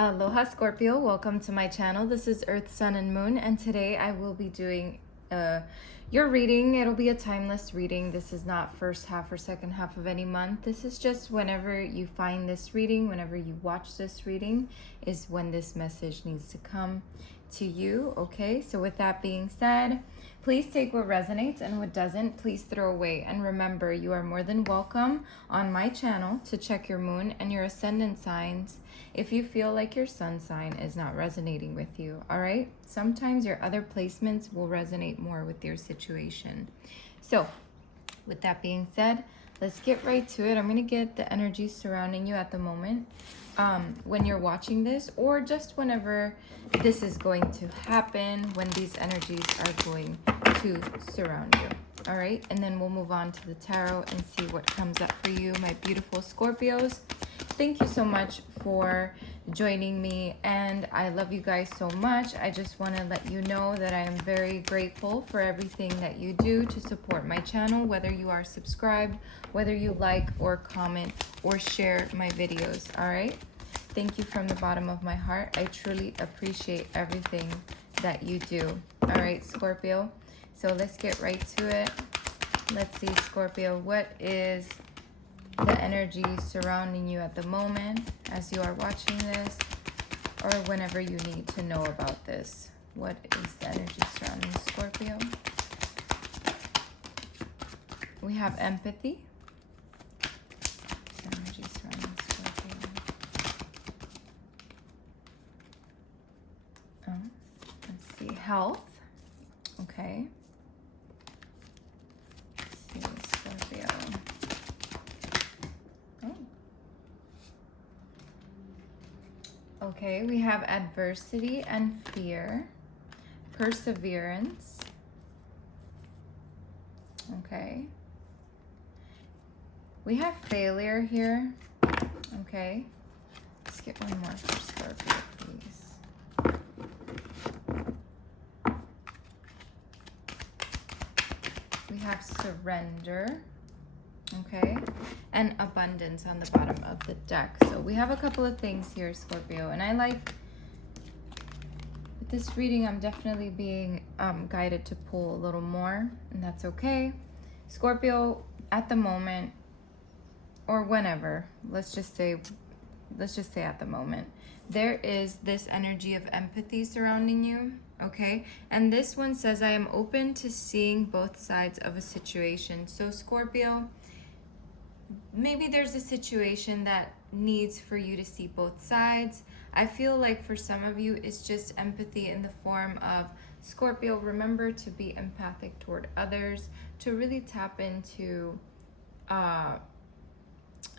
Aloha Scorpio, welcome to my channel. This is Earth, Sun, and Moon, and today I will be doing your reading. It'll be a timeless reading. This is not first half or second half of any month. This is just whenever you find this reading, whenever you watch this reading, is when this message needs to come to you. Okay, so with that being said, please take what resonates and what doesn't, please throw away. And remember, you are more than welcome on my channel to check your moon and your ascendant signs if you feel like your sun sign is not resonating with you. All right, sometimes your other placements will resonate more with your situation. So with that being said, let's get right to it. I'm going to get the energy surrounding you at the moment when you're watching this, or just whenever this is going to happen, when these energies are going to surround you. All right, and then we'll move on to the tarot and see what comes up for you, my beautiful Scorpios. Thank you so much for joining me, and I love you guys so much. I just want to let you know that I am very grateful for everything that you do to support my channel, whether you are subscribed, whether you like or comment or share my videos. All right, thank you from the bottom of my heart. I truly appreciate everything that you do. All right, Scorpio, so let's get right to it. Let's see, Scorpio, what is the energy surrounding you at the moment as you are watching this, or whenever you need to know about this? What is the energy surrounding Scorpio? We have empathy. The energy surrounding Scorpio. Let's see, health. Okay. Let's see, Scorpio. Okay, we have adversity and fear, perseverance. Okay. We have failure here. Okay. Let's get one more for Scorpio, please. We have surrender. Okay, and abundance on the bottom of the deck. So we have a couple of things here, Scorpio, and I like with this reading, I'm definitely being guided to pull a little more, and that's okay. Scorpio, at the moment, or whenever, let's just say at the moment, there is this energy of empathy surrounding you. Okay, and this one says, I am open to seeing both sides of a situation. So Scorpio, maybe there's a situation that needs for you to see both sides. I feel like for some of you, it's just empathy in the form of, Scorpio, remember to be empathic toward others, to really tap into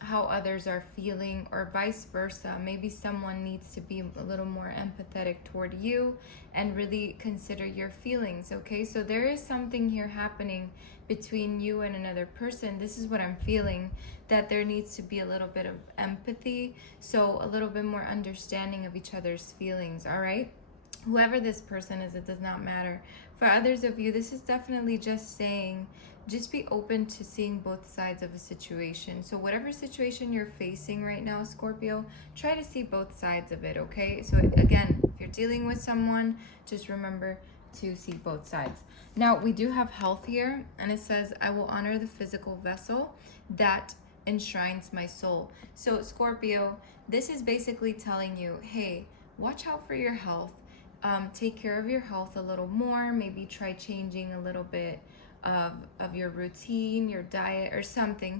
how others are feeling, or vice versa. Maybe someone needs to be a little more empathetic toward you and really consider your feelings. Okay, so there is something here happening between you and another person. This is what I'm feeling, that there needs to be a little bit of empathy, so a little bit more understanding of each other's feelings. All right, whoever this person is, it does not matter. For others of you, this is definitely just saying, just be open to seeing both sides of a situation. So whatever situation you're facing right now, Scorpio, try to see both sides of it, okay? So again, if you're dealing with someone, just remember to see both sides. Now, we do have health here, and it says, I will honor the physical vessel that enshrines my soul. So Scorpio, this is basically telling you, hey, watch out for your health. Take care of your health a little more. Maybe try changing a little bit of your routine, your diet, or something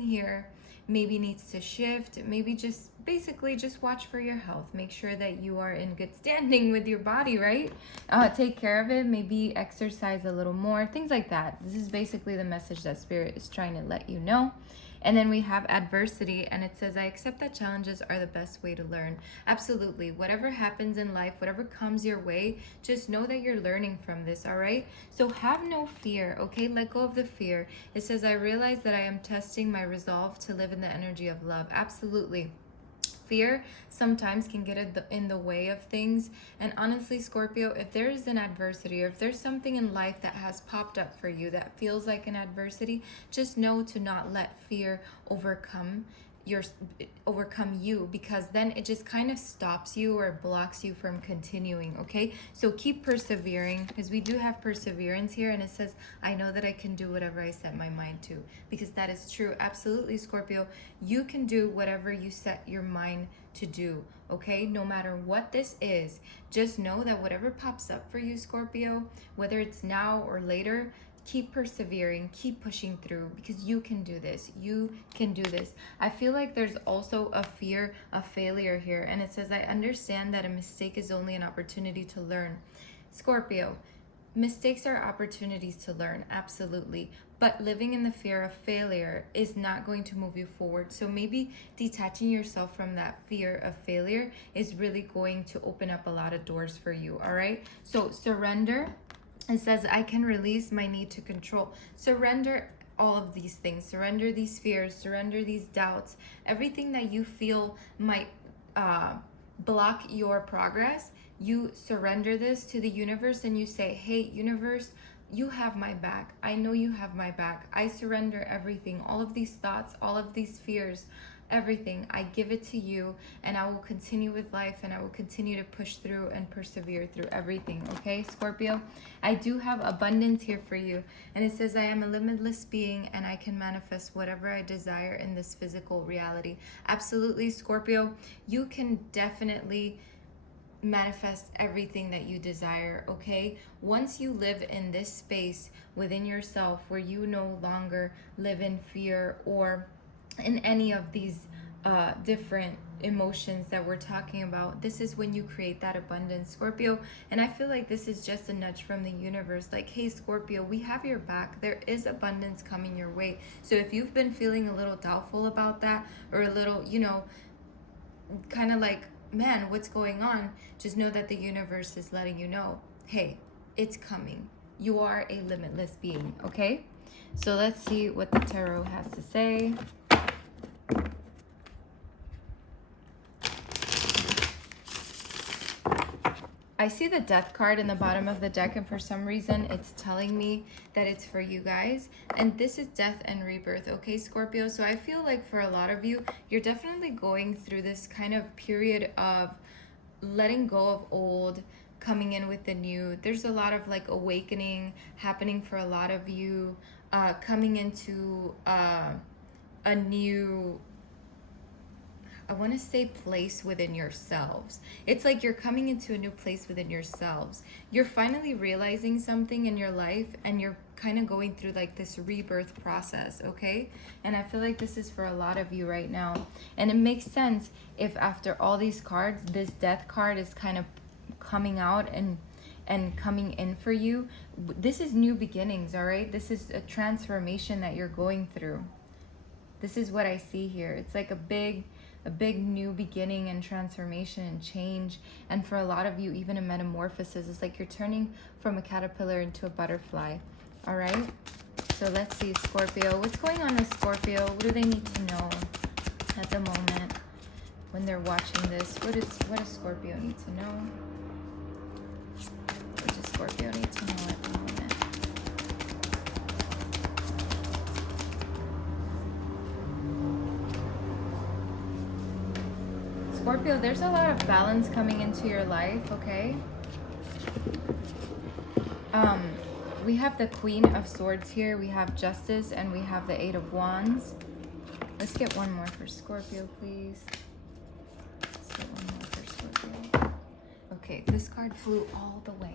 here maybe needs to shift. Maybe just basically just watch for your health. Make sure that you are in good standing with your body, right? Take care of it. Maybe exercise a little more, things like that. This is basically the message that Spirit is trying to let you know. And then we have adversity, and it says, I accept that challenges are the best way to learn. Absolutely. Whatever happens in life, whatever comes your way, just know that you're learning from this, all right? So have no fear, okay? Let go of the fear. It says, I realize that I am testing my resolve to live in the energy of love. Absolutely. Fear sometimes can get in the way of things. And honestly, Scorpio, if there is an adversity, or if there's something in life that has popped up for you that feels like an adversity, just know to not let fear overcome overcome you, because then it just kind of stops you or blocks you from continuing. Okay, so keep persevering, because we do have perseverance here, and it says, I know that I can do whatever I set my mind to, because that is true. Absolutely, Scorpio, you can do whatever you set your mind to do. Okay, no matter what this is, just know that whatever pops up for you, Scorpio, whether it's now or later, keep persevering, keep pushing through, because you can do this. You can do this. I feel like there's also a fear of failure here, and it says, I understand that a mistake is only an opportunity to learn. Scorpio, mistakes are opportunities to learn, absolutely, but living in the fear of failure is not going to move you forward. So maybe detaching yourself from that fear of failure is really going to open up a lot of doors for you. All right, so surrender. It says, I can release my need to control. Surrender all of these things. Surrender these fears. Surrender these doubts. Everything that you feel might block your progress, you surrender this to the universe, and you say, hey, universe, you have my back. I know you have my back. I surrender everything. All of these thoughts, all of these fears, everything, I give it to you, and I will continue with life, and I will continue to push through and persevere through everything. Okay, Scorpio, I do have abundance here for you, and it says, I am a limitless being, and I can manifest whatever I desire in this physical reality. Absolutely, Scorpio, you can definitely manifest everything that you desire. Okay, once you live in this space within yourself where you no longer live in fear or in any of these different emotions that we're talking about, this is when you create that abundance, Scorpio. And I feel like this is just a nudge from the universe, like, hey, Scorpio, we have your back. There is abundance coming your way. So if you've been feeling a little doubtful about that, or a little, you know, kind of like, man, what's going on, just know that the universe is letting you know, hey, it's coming. You are a limitless being. Okay, so let's see what the tarot has to say. I see the death card in the bottom of the deck, and for some reason it's telling me that it's for you guys. And this is death and rebirth, okay, Scorpio? So I feel like for a lot of you, you're definitely going through this kind of period of letting go of old, coming in with the new. There's a lot of like awakening happening for a lot of you, coming into a new, I want to say, place within yourselves. It's like you're coming into a new place within yourselves. You're finally realizing something in your life, and you're kind of going through like this rebirth process, okay? And I feel like this is for a lot of you right now. And it makes sense if after all these cards, this death card is kind of coming out and coming in for you. This is new beginnings, all right? This is a transformation that you're going through. This is what I see here. It's like a big new beginning and transformation and change. And for a lot of you, even a metamorphosis. It's like you're turning from a caterpillar into a butterfly. All right, so let's see, Scorpio, what's going on with Scorpio? What do they need to know at the moment when they're watching this? What does Scorpio need to know? What does Scorpio need to know at the moment? Scorpio, there's a lot of balance coming into your life, okay? We have the Queen of Swords here, we have Justice, and we have the Eight of Wands. Let's get one more for Scorpio, please. Let's get one more for Scorpio. Okay, this card flew all the way.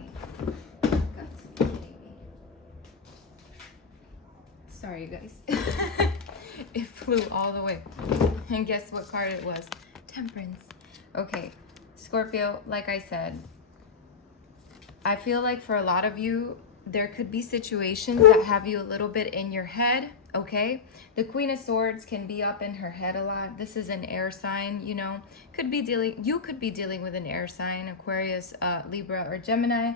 Guts, baby. Sorry, you guys. It flew all the way. And guess what card it was? Temperance. Okay, Scorpio, like I said, I feel like for a lot of you, there could be situations that have you a little bit in your head, okay? The Queen of Swords can be up in her head a lot. This is an air sign, you know. You could be dealing with an air sign, Aquarius, Libra, or Gemini.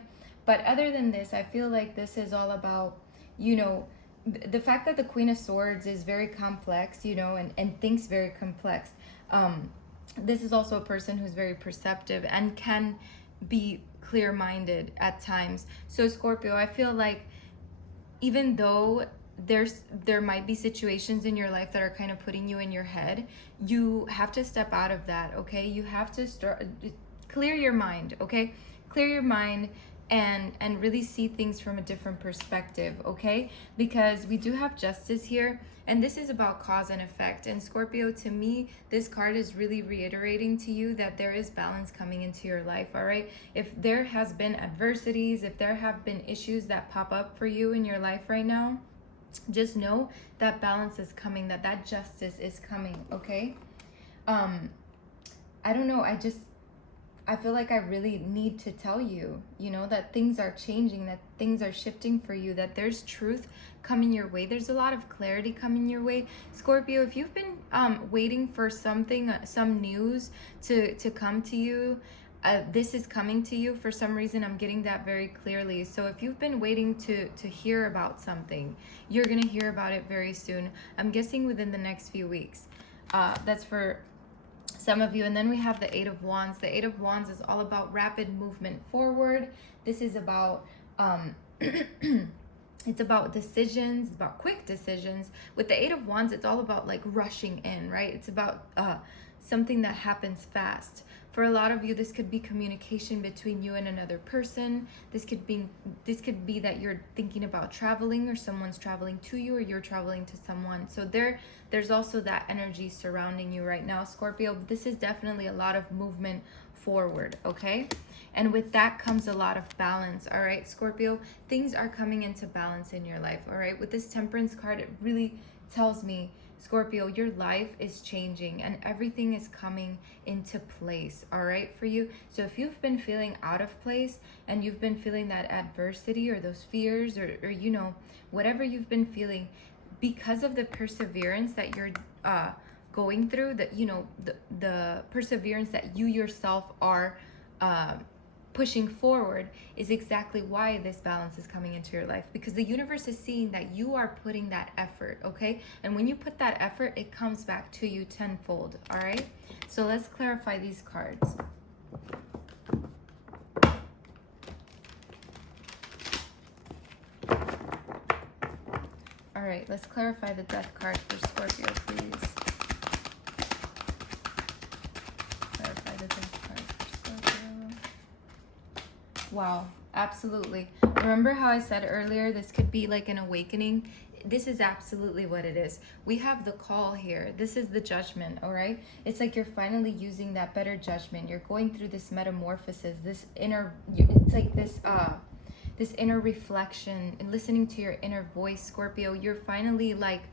But other than this, I feel like this is all about, you know, the fact that the Queen of Swords is very complex, you know, and thinks very complex. This is also a person who's very perceptive and can be clear-minded at times. So Scorpio, I feel like even though there might be situations in your life that are kind of putting you in your head. You have to step out of that, okay? You have to clear your mind, okay? Clear your mind and really see things from a different perspective, okay? Because we do have justice here, and this is about cause and effect. And Scorpio, to me, this card is really reiterating to you that there is balance coming into your life, all right? If there has been adversities, if there have been issues that pop up for you in your life right now, just know that balance is coming, that justice is coming, okay? I don't know, I feel like I really need to tell you, you know, that things are changing, that things are shifting for you, that there's truth coming your way. There's a lot of clarity coming your way. Scorpio, if you've been waiting for something, some news to come to you, this is coming to you. For some reason, I'm getting that very clearly. So if you've been waiting to hear about something, you're going to hear about it very soon. I'm guessing within the next few weeks. That's for some of you. And then we have the Eight of Wands. The Eight of Wands is all about rapid movement forward. This is about it's about decisions, it's about quick decisions. With the Eight of Wands, it's all about like rushing in, right? It's about something that happens fast. For a lot of you, this could be communication between you and another person. This could be that you're thinking about traveling, or someone's traveling to you, or you're traveling to someone. So there's also that energy surrounding you right now, Scorpio. This is definitely a lot of movement forward, okay? And with that comes a lot of balance, all right, Scorpio? Things are coming into balance in your life, all right? With this Temperance card, it really tells me, Scorpio, your life is changing and everything is coming into place, all right, for you. So if you've been feeling out of place and you've been feeling that adversity or those fears or you know, whatever you've been feeling, because of the perseverance that you're going through, that, you know, the perseverance that you yourself are pushing forward, is exactly why this balance is coming into your life, because the universe is seeing that you are putting that effort, okay? And when you put that effort, it comes back to you tenfold, all right? So let's clarify these cards. All right, let's clarify the Death card for Scorpio, please. Clarify the Death card for Scorpio. Wow, absolutely. Remember how I said earlier, this could be like an awakening? This is absolutely what it is. We have the call here. This is the judgment, all right? It's like you're finally using that better judgment. You're going through this metamorphosis, this inner, it's like this inner reflection and listening to your inner voice, Scorpio. You're finally like,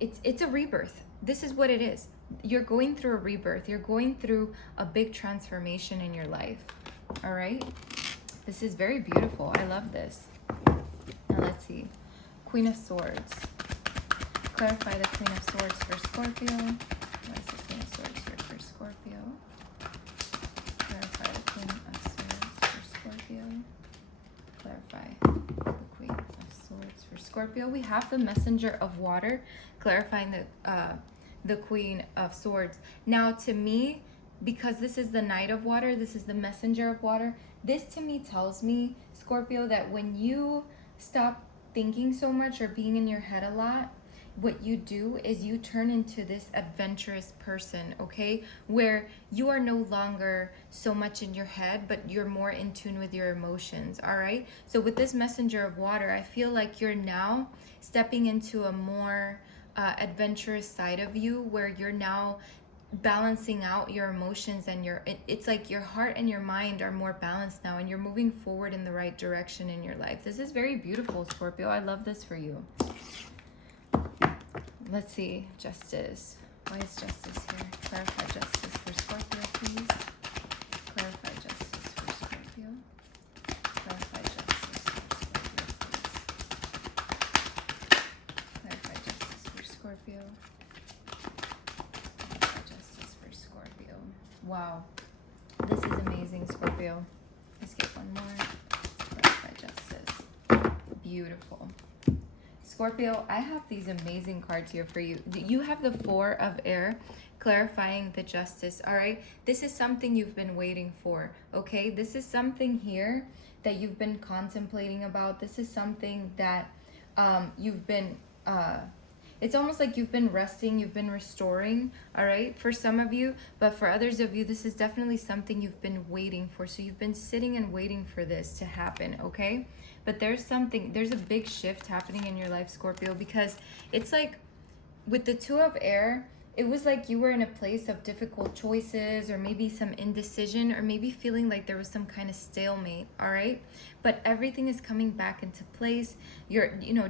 it's a rebirth. This is what it is. You're going through a rebirth. You're going through a big transformation in your life. All right? This is very beautiful. I love this. Now let's see. Queen of Swords. Clarify the Queen of Swords for Scorpio. What is the Queen of Swords for Scorpio? Clarify the Queen of Swords for Scorpio. Clarify the Queen of Swords for Scorpio. We have the Messenger of Water, clarifying the Queen of Swords. Now, to me, because this is the Knight of Water, this is the Messenger of Water, this to me tells me, Scorpio, that when you stop thinking so much or being in your head a lot, what you do is you turn into this adventurous person, okay? Where you are no longer so much in your head, but you're more in tune with your emotions, all right? So with this Messenger of Water, I feel like you're now stepping into a more adventurous side of you, where you're now balancing out your emotions and it's like your heart and your mind are more balanced now, and you're moving forward in the right direction in your life. This is very beautiful, Scorpio. I love this for you. Let's see. Justice. Why is justice here? Clarify justice for Scorpio, please. Clarify justice for Scorpio. Clarify justice for Scorpio, please. Clarify justice for Scorpio. Scorpio. Wow, this is amazing, Scorpio. Let's get one more. Clarify justice. Beautiful. Scorpio, I have these amazing cards here for you. You have the Four of Air, clarifying the justice, all right? This is something you've been waiting for, okay? This is something here that you've been contemplating about. This is something that you've been, it's almost like you've been resting, you've been restoring, all right, for some of you. But for others of you, this is definitely something you've been waiting for. So you've been sitting and waiting for this to happen, okay? But there's a big shift happening in your life, Scorpio, because it's like with the Two of Air, it was like you were in a place of difficult choices, or maybe some indecision, or maybe feeling like there was some kind of stalemate, all right? But everything is coming back into place.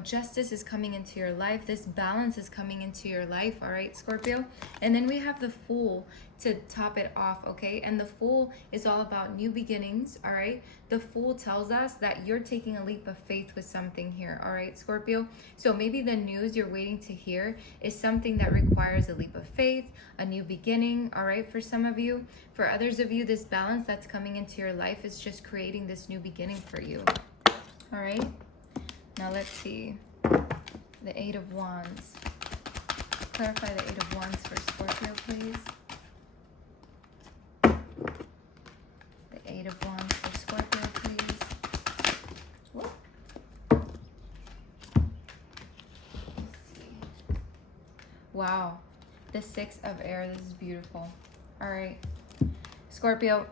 Justice is coming into your life. This balance is coming into your life, all right, Scorpio? And then we have the Fool to top it off, okay? And the Fool is all about new beginnings, all right? The Fool tells us that you're taking a leap of faith with something here, all right, Scorpio? So maybe the news you're waiting to hear is something that requires a leap of faith, a new beginning, all right, for some of you. For others of you, this balance that's coming into your life is just creating this new beginning for you, all right? Now let's see. The Eight of Wands. Clarify the Eight of Wands for Scorpio, please. The Eight of Wands for Scorpio, please. Whoa. Let's see. Wow. The Six of Air. This is beautiful. All right. Scorpio,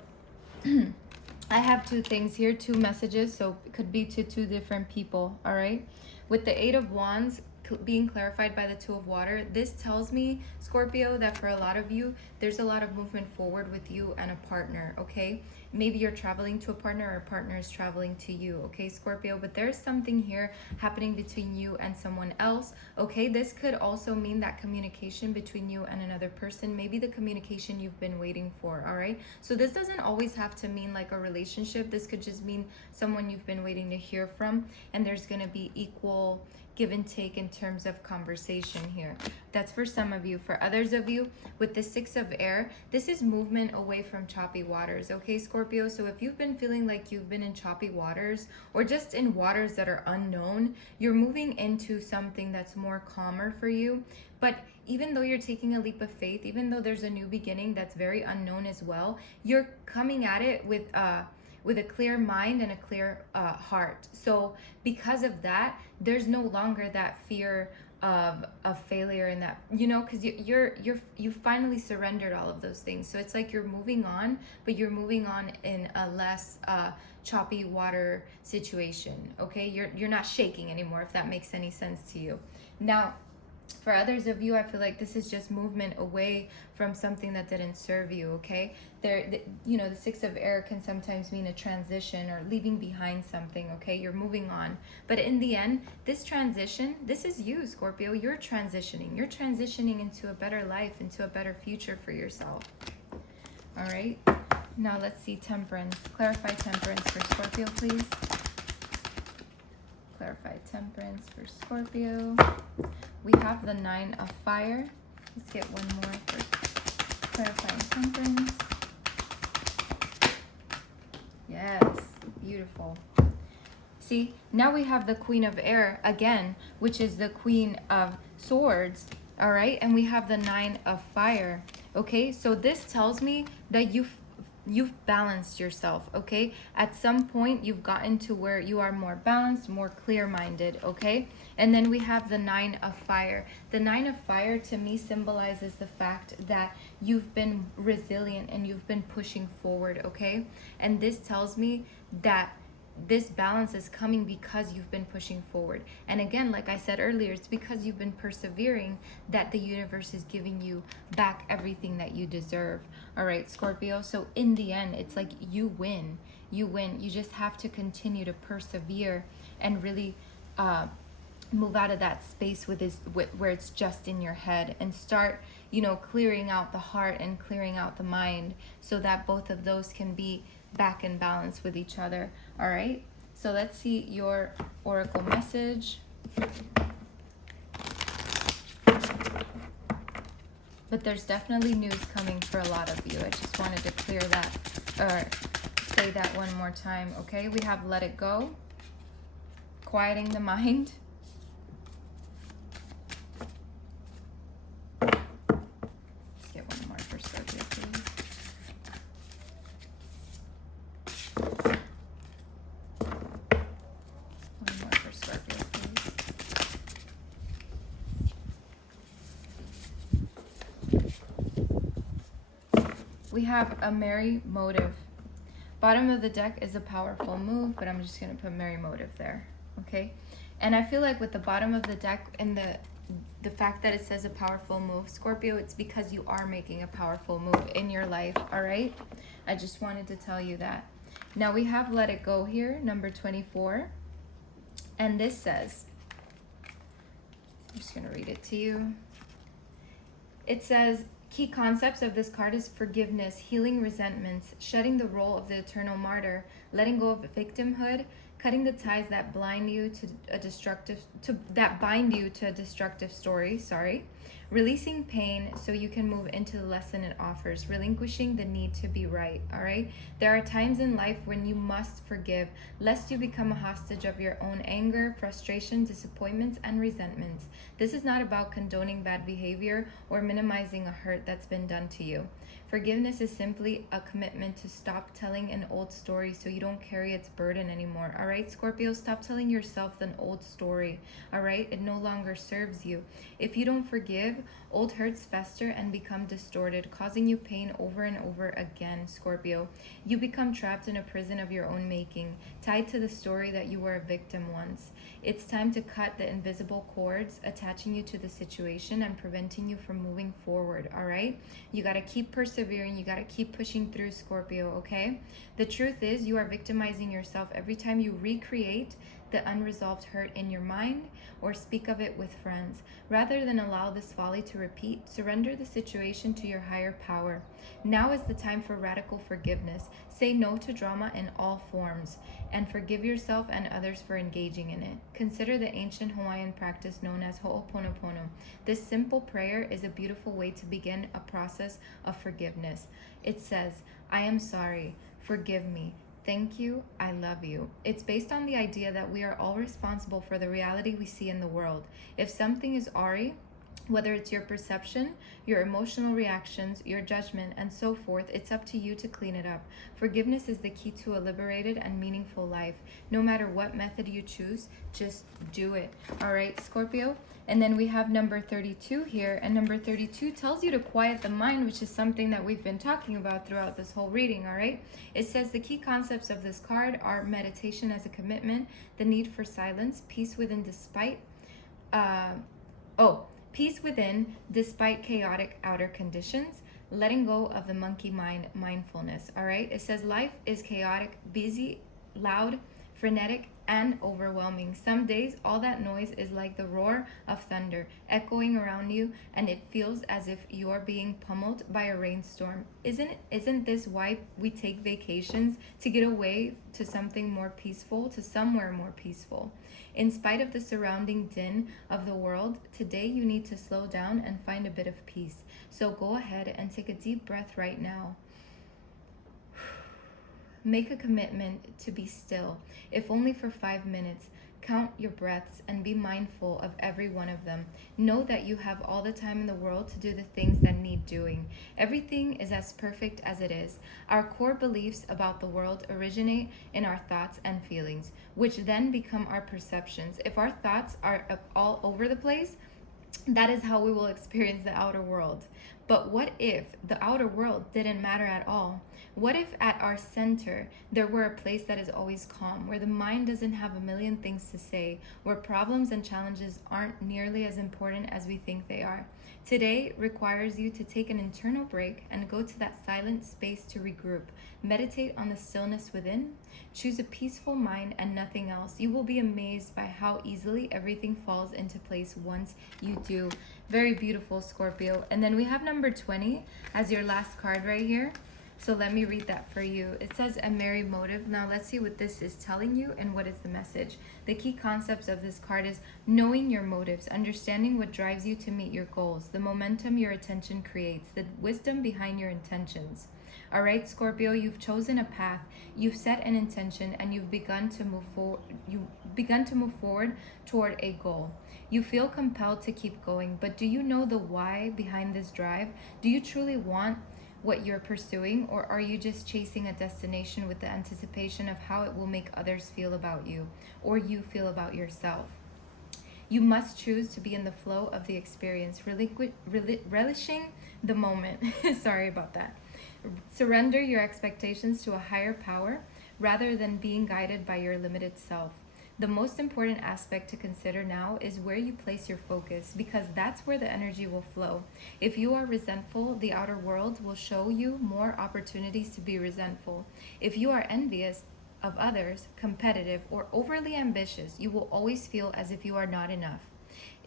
I have two things here, two messages, so it could be to two different people, all right? With the Eight of Wands being clarified by the Two of Water, this tells me, Scorpio, that for a lot of you, there's a lot of movement forward with you and a partner, okay? Maybe you're traveling to a partner, or a partner is traveling to you, okay, Scorpio? But there's something here happening between you and someone else, okay? This could also mean that communication between you and another person, maybe the communication you've been waiting for, all right? So this doesn't always have to mean like a relationship. This could just mean someone you've been waiting to hear from, and there's gonna be equal give and take in terms of conversation here. That's for some of you. For others of you, with the Six of Air, this is movement away from choppy waters, okay, Scorpio? So if you've been feeling like you've been in choppy waters, or just in waters that are unknown, you're moving into something that's more calmer for you. But even though you're taking a leap of faith, even though there's a new beginning that's very unknown as well, you're coming at it with a clear mind and a clear heart. So because of that, there's no longer that fear of failure, and that, because you finally surrendered all of those things. So it's like you're moving on, but you're moving on in a less choppy water situation, okay? You're not shaking anymore, if that makes any sense to you. Now, for others of you, I feel like this is just movement away from something that didn't serve you, okay? The Six of Air can sometimes mean a transition or leaving behind something, okay? You're moving on. But in the end, this transition, this is you, Scorpio. You're transitioning. You're transitioning into a better life, into a better future for yourself. All right? Now let's see Temperance. Clarify Temperance for Scorpio, please. Clarify Temperance for Scorpio. We have the Nine of Fire. Let's get one more for clarifying Temperance. Yes, beautiful. See, now we have the Queen of Air again, which is the Queen of Swords, all right? And we have the Nine of Fire, okay? So this tells me that you've balanced yourself, okay? At some point, you've gotten to where you are more balanced, more clear-minded, okay? And then we have the Nine of Fire. The Nine of Fire, to me, symbolizes the fact that you've been resilient and you've been pushing forward, okay? And this tells me that this balance is coming because you've been pushing forward. And again, like I said earlier, it's because you've been persevering that the universe is giving you back everything that you deserve. All right, Scorpio. So in the end, it's like you win. You win. You just have to continue to persevere and really move out of that space where it's just in your head, and start, clearing out the heart and clearing out the mind, so that both of those can be back in balance with each other. All right, so let's see your oracle message. But there's definitely news coming for a lot of you. I just wanted to clear that, or say that one more time, okay? We have let it go, quieting the mind, We have a merry motive. Bottom of the deck is a powerful move, but I'm just going to put merry motive there, okay? And I feel like with the bottom of the deck and the fact that it says a powerful move, Scorpio, it's because you are making a powerful move in your life, all right? I just wanted to tell you that. Now we have let it go here, number 24. And this says, I'm just going to read it to you. It says, key concepts of this card is forgiveness, healing resentments, shedding the role of the eternal martyr, letting go of victimhood, cutting the ties that bind you to a destructive story, releasing pain so you can move into the lesson it offers, relinquishing the need to be right, all right? There are times in life when you must forgive, lest you become a hostage of your own anger, frustration, disappointments, and resentments. This is not about condoning bad behavior or minimizing a hurt that's been done to you. Forgiveness is simply a commitment to stop telling an old story so you don't carry its burden anymore, all right? Scorpio, stop telling yourself an old story, all right? It no longer serves you. If you don't forgive, old hurts fester and become distorted, causing you pain over and over again, Scorpio. You become trapped in a prison of your own making, tied to the story that you were a victim once. It's time to cut the invisible cords attaching you to the situation and preventing you from moving forward, all right? You got to keep persevering. You got to keep pushing through, Scorpio, okay? The truth is you are victimizing yourself every time you recreate the unresolved hurt in your mind or speak of it with friends. Rather than allow this folly to repeat, surrender the situation to your higher power. Now is the time for radical forgiveness. Say no to drama in all forms and forgive yourself and others for engaging in it. Consider the ancient Hawaiian practice known as Ho'oponopono. This simple prayer is a beautiful way to begin a process of forgiveness. It says, I am sorry, forgive me, thank you, I love you. It's based on the idea that we are all responsible for the reality we see in the world. If something is awry, whether it's your perception, your emotional reactions, your judgment, and so forth, it's up to you to clean it up. Forgiveness is the key to a liberated and meaningful life. No matter what method you choose, just do it. All right, Scorpio? And then we have number 32 here, and number 32 tells you to quiet the mind, which is something that we've been talking about throughout this whole reading, all right? It says the key concepts of this card are meditation as a commitment, the need for silence, peace within despite chaotic outer conditions, letting go of the monkey mind, mindfulness, all right? It says life is chaotic, busy, loud, frenetic, and overwhelming. Some days, all that noise is like the roar of thunder echoing around you, and it feels as if you're being pummeled by a rainstorm. Isn't this why we take vacations? To get away to something more peaceful, to somewhere more peaceful. In spite of the surrounding din of the world, today you need to slow down and find a bit of peace. So go ahead and take a deep breath right now. Make a commitment to be still, if only for 5 minutes. Count your breaths and be mindful of every one of them. Know that you have all the time in the world to do the things that need doing. Everything is as perfect as it is. Our core beliefs about the world originate in our thoughts and feelings, which then become our perceptions. If our thoughts are all over the place, that is how we will experience the outer world. But what if the outer world didn't matter at all? What if at our center there were a place that is always calm, where the mind doesn't have a million things to say, where problems and challenges aren't nearly as important as we think they are? Today requires you to take an internal break and go to that silent space to regroup. Meditate on the stillness within. Choose a peaceful mind and nothing else. You will be amazed by how easily everything falls into place once you do. Very beautiful, Scorpio. And then we have number 20 as your last card right here. So let me read that for you. It says a merry motive. Now let's see what this is telling you and what is the message. The key concepts of this card is knowing your motives, understanding what drives you to meet your goals, the momentum your attention creates, the wisdom behind your intentions. All right, Scorpio, you've chosen a path, you've set an intention, and you've begun to move forward toward a goal. You feel compelled to keep going, but do you know the why behind this drive? Do you truly want what you're pursuing, or are you just chasing a destination with the anticipation of how it will make others feel about you, or you feel about yourself? You must choose to be in the flow of the experience, relishing the moment. Sorry about that. Surrender your expectations to a higher power rather than being guided by your limited self. The most important aspect to consider now is where you place your focus, because that's where the energy will flow. If you are resentful, the outer world will show you more opportunities to be resentful. If you are envious of others, competitive, or overly ambitious, you will always feel as if you are not enough.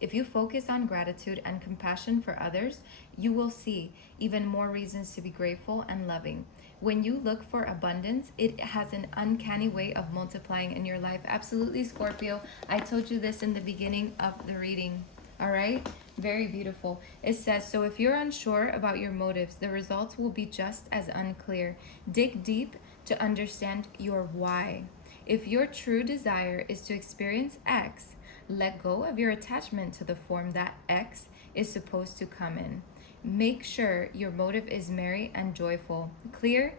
If you focus on gratitude and compassion for others, you will see even more reasons to be grateful and loving. When you look for abundance, it has an uncanny way of multiplying in your life. Absolutely, Scorpio. I told you this in the beginning of the reading. All right? Very beautiful. It says, so if you're unsure about your motives, the results will be just as unclear. Dig deep to understand your why. If your true desire is to experience X, let go of your attachment to the form that X is supposed to come in. Make sure your motive is merry and joyful, clear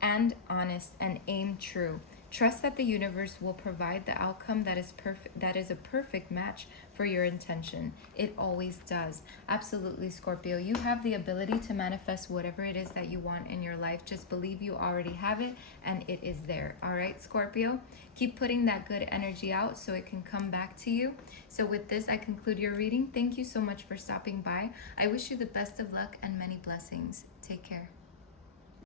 and honest, and aim true. Trust that the universe will provide the outcome that is a perfect match for your intention. It always does. Absolutely, Scorpio. You have the ability to manifest whatever it is that you want in your life. Just believe you already have it, and it is there. All right, Scorpio? Keep putting that good energy out so it can come back to you. So with this, I conclude your reading. Thank you so much for stopping by. I wish you the best of luck and many blessings. Take care.